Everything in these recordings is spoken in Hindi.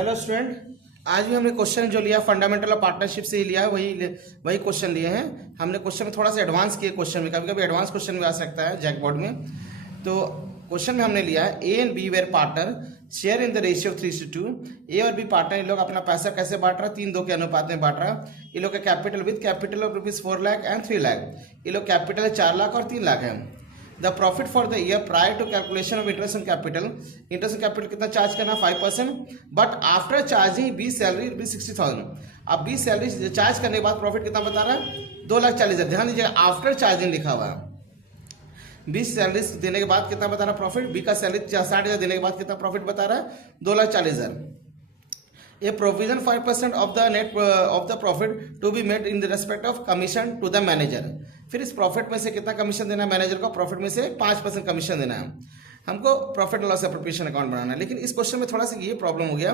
हेलो स्टूडेंट, आज भी हमने क्वेश्चन जो लिया फंडामेंटल ऑफ पार्टनरशिप से ही लिया है, वही क्वेश्चन लिए हैं हमने। क्वेश्चन में थोड़ा सा एडवांस किए, क्वेश्चन में कभी कभी एडवांस क्वेश्चन भी आ सकता है जैक बोर्ड में। तो क्वेश्चन में हमने लिया है A and B where partner share in the ratio 3:2। A और बी पार्टनर, ये लोग अपना पैसा कैसे बांट रहा है? 3-2 के अनुपात में बांट रहा है। ये लोग का capital with capital of ₹4 lakh and 3 lakh. ये लोग कैपिटल है 4 लाख और 3 लाख है। The profit for the year prior to calculation of interest on capital, interest on capital कितना चार्ज करना? 5%। But after charging B salary B 60,000। अब बी सैलरी चार्ज करने के बाद प्रॉफिट कितना बता रहा है? 2,40,000। ध्यान दीजिए, आफ्टर चार्जिंग लिखा हुआ है। बी सैलरी देने के बाद कितना बता रहा है प्रॉफिट? बी का सैलरी 60,000 देने के बाद कितना प्रॉफिट बता रहा है? 2,40,000। A provision 5% of the net of the profit to be made in the respect of commission to the manager। फिर इस प्रॉफिट में से कितना कमीशन देना है मैनेजर को? प्रॉफिट में से 5% कमीशन देना है। हमको प्रॉफिट लॉस अप्रोप्रिएशन अकाउंट बनाना है। लेकिन इस क्वेश्चन में थोड़ा सा ये प्रॉब्लम हो गया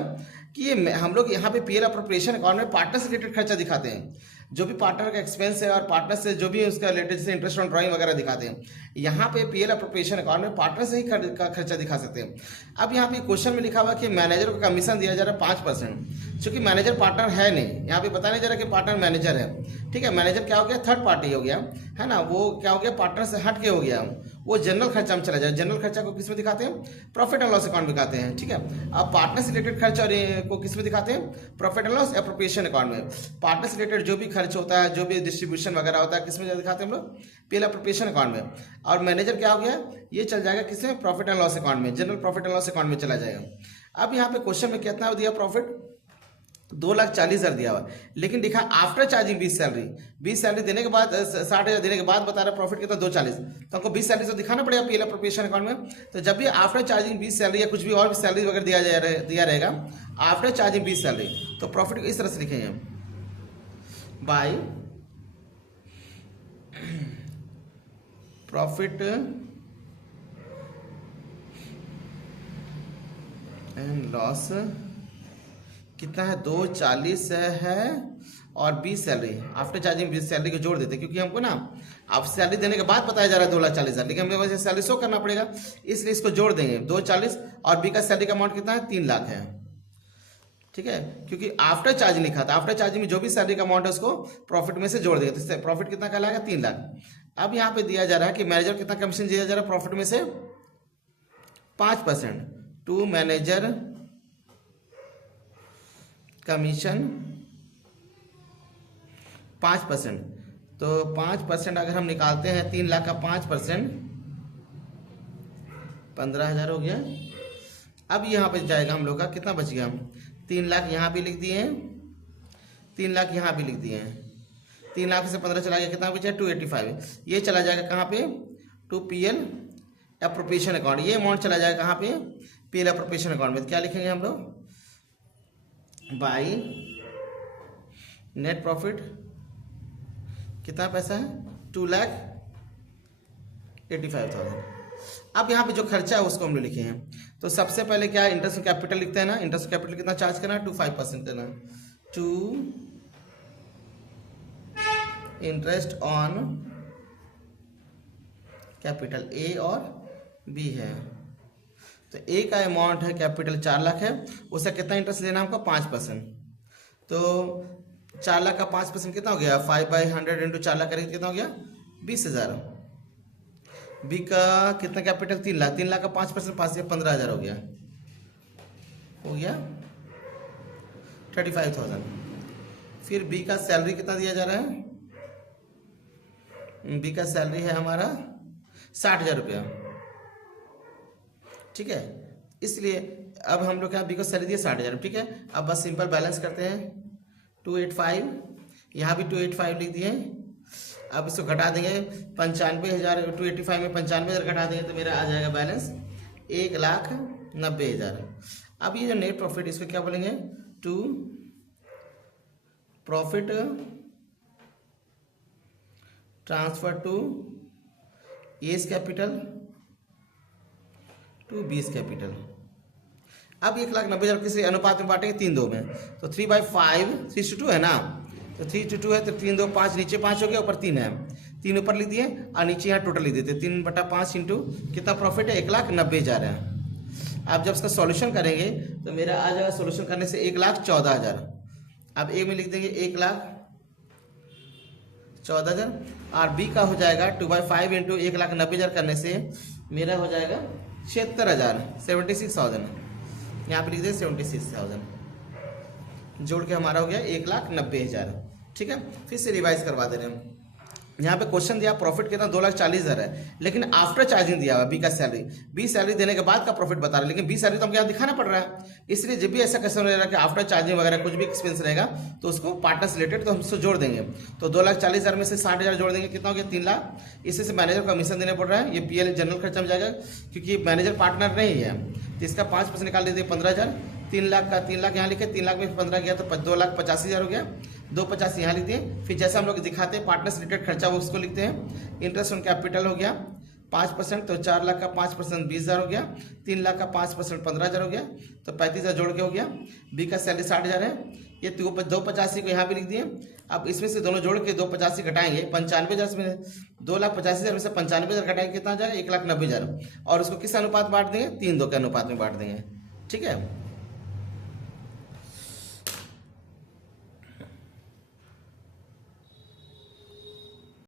कि ये हम लोग यहाँ पे पीएल अप्रोप्रिएशन अकाउंट में पार्टनर से रिलेटेड खर्चा दिखाते हैं। जो भी पार्टनर का एक्सपेंस है और पार्टनर से जो भी उसका रिलेटेड से इंटरेस्ट ऑन ड्राइंग वगैरह दिखाते हैं। यहाँ पे पीएल अप्रोप्रिएशन अकाउंट में पार्टनर से ही खर्चा दिखा सकते हैं। अब यहाँ पे क्वेश्चन में लिखा हुआ कि मैनेजर को कमीशन दिया जा रहा है 5%। चूंकि मैनेजर पार्टनर है नहीं, यहाँ पे पता नहीं जा रहा कि पार्टनर मैनेजर है। ठीक है, मैनेजर क्या हो गया? थर्ड पार्टी हो गया, है ना। वो क्या हो गया? पार्टनर से हट के हो गया। वो जनरल खर्चा में चला जाए। जनरल खर्चा को किस में दिखाते हैं? प्रॉफिट एंड लॉस अकाउंट में दिखाते हैं। ठीक है, अब पार्टनर से रिलेटेड खर्चा को किस में दिखाते हैं? Profit and loss appropriation account में। पार्टनर से रिलेटेड जो भी खर्च होता है, जो भी डिस्ट्रीब्यूशन वगैरह होता है, किस में दिखाते हैं हम लोग? पीएल एप्रोप्रिएशन अकाउंट में। और मैनेजर क्या हो गया? ये चल जाएगा किसमें? प्रॉफिट एंड लॉस अकाउंट में, general profit and loss account में चला जाएगा। अब यहाँ पे क्वेश्चन में कितना दिया प्रॉफिट? 2,40,000 दिया हुआ, लेकिन लिखा आफ्टर चार्जिंग 20 सैलरी। 20 सैलरी देने के बाद 60,000 देने के बाद बता रहा प्रॉफिट कितना? 2,40,000। तो हमको 20 सैलरी तो दिखाना पड़ेगा पीएल एप्रोप्रिएशन अकाउंट में। तो जब भी आफ्टर चार्जिंग 20 सैलरी या कुछ भी और भी सैलरी वगैरह दिया रहेगा आफ्टर चार्जिंग 20 सैलरी, तो प्रॉफिट को इस तरह से लिखेंगे बाय प्रॉफिट एंड लॉस कितना है? 2,40 है और 20 सैलरी। आफ्टर चार्जिंग 20 सैलरी को जोड़ देते, क्योंकि हमको ना अब सैलरी देने के बाद बताया जा रहा है 2,40,000, लेकिन हमें वैसे सैलरी शो करना पड़ेगा, इसलिए इसको जोड़ देंगे। 2,40 और बी का सैलरी का अमाउंट कितना है? 3 लाख है। ठीक है, क्योंकि आफ्टर चार्जिंग लिखा था। आफ्टर चार्जिंग में जो भी सैलरी का अमाउंट है उसको प्रॉफिट में से जोड़ देगा, तो इससे प्रॉफिट कितना कहलाएगा? 3 लाख। अब यहाँ पे दिया जा रहा है कि मैनेजर कितना कमीशन दिया जा रहा है प्रॉफिट में से? 5% टू मैनेजर कमीशन 5%। तो 5% अगर हम निकालते हैं, 3 लाख का 5% 15,000 हो गया। अब यहाँ पे जाएगा हम लोग का कितना बच गया? 3 लाख यहाँ भी लिख दिए हैं, 3 लाख यहाँ भी लिख दिए हैं। 3 लाख से 15 चला गया, कितना बचा? 285। ये चला जाएगा कहाँ पे? To PL appropriation account. ये अमाउंट चला जाएगा कहाँ पे? पीएल एप्रोप्रिएशन अकाउंट में। क्या लिखेंगे हम लोग? बाय नेट प्रॉफिट कितना पैसा है? 2,85,000। अब यहाँ पे जो खर्चा है उसको हम लोग लिखे हैं। तो सबसे पहले क्या है? इंटरेस्ट कैपिटल लिखते हैं ना। इंटरेस्ट कैपिटल कितना चार्ज करना है? 5% देना है। To interest on capital A और बी है। तो ए का अमाउंट है कैपिटल 4 लाख है, उससे कितना इंटरेस्ट देना हमको? 5%। तो 4 लाख का 5% कितना हो गया? 5/100 इंटू 4 लाख करेंगे कितना हो गया? 20,000। बी का कितना कैपिटल? 3 लाख। 3 लाख का 5% 5 से 15,000 हो गया 35,000। फिर बी का सैलरी कितना दिया जा रहा है? बी का सैलरी है हमारा 60,000 रुपया। ठीक है, इसलिए अब हम लोग क्या बी को सैलरी दिए 60,000। ठीक है, अब बस सिंपल बैलेंस करते हैं। 285, यहाँ भी 285 लिख दिए। अब इसको घटा देंगे 95,000। 285 में 95,000 घटा देंगे तो मेरा आ जाएगा बैलेंस 1,90,000। अब ये जो नेट प्रॉफिट, इसको क्या बोलेंगे? To profit transfer to A's capital to B's capital. अब 1,90,000 किसी अनुपात में बांटेंगे? 3:2 में। तो 3/5 3:2 है ना। तो 3:2 है तो 3-2 5, नीचे 5 हो गया, ऊपर 3 है। 3 ऊपर लिख दिए और नीचे यहाँ टोटल लिख देते 3/5 इंटू कितना प्रॉफिट है? 1,90,000 है। आप जब इसका सॉल्यूशन करेंगे तो मेरा आ जाएगा सॉल्यूशन करने से 1,14,000। अब ए में लिख देंगे 1,14,000 और बी का हो जाएगा 2/5 इंटू 1,90,000 करने से मेरा हो जाएगा 76,000, 76,000। यहाँ पे लिख देंगे 76,000, जोड़ के हमारा हो गया 1,90,000। ठीक है, फिर से रिवाइज करवा दे रहे हैं। यहाँ पे क्वेश्चन दिया प्रॉफिट कितना 2,40,000 है, लेकिन आफ्टर चार्जिंग दिया हुआ बी का सैलरी, बी सैलरी देने के बाद का प्रॉफिट बता रहा है, लेकिन बी सैलरी तो हमको यहाँ दिखाना पड़ रहा है। इसलिए जब भी ऐसा क्वेश्चन रहेगा कि आफ्टर चार्जिंग वगैरह कुछ भी एक्सपेंस रहेगा तो उसको पार्टनर से रिलेटेड तो हम उसको जोड़ देंगे। तो 2,40,000 में से 60,000 जोड़ देंगे, कितना हो गया 3 लाख। इसी से मैनेजर को कमीशन देने पड़ रहा है, ये पीएल जनरल खर्चा में जाएगा क्योंकि मैनेजर पार्टनर नहीं है, तो इसका 5% निकाल देते 15,000। 3 लाख का 3 लाख यहाँ लिखे, 3 लाख में 15 गया तो 2,85,000 हो गया, 250 यहाँ लिख दिए। फिर जैसा हम लोग दिखाते हैं पार्टनर से रिलेटेड खर्चा वो उसको लिखते हैं। इंटरेस्ट ऑन कैपिटल हो गया 5%, तो 4 लाख का 5% 20,000 हो गया, 3 लाख का 5% 15,000 हो गया, तो 35,000 जोड़ के हो गया। बी का सैलरी 60,000 है, ये 285 को यहाँ पे लिख दिए। अब इसमें से दोनों जोड़ के 285 घटाएंगे 95,000 में, 2,85,000 में से 95,000 घटाएंगे कितना आ जाएगा 1,90,000, और उसको किस अनुपात बांट देंगे 3-2 के अनुपात में बांट देंगे। ठीक है।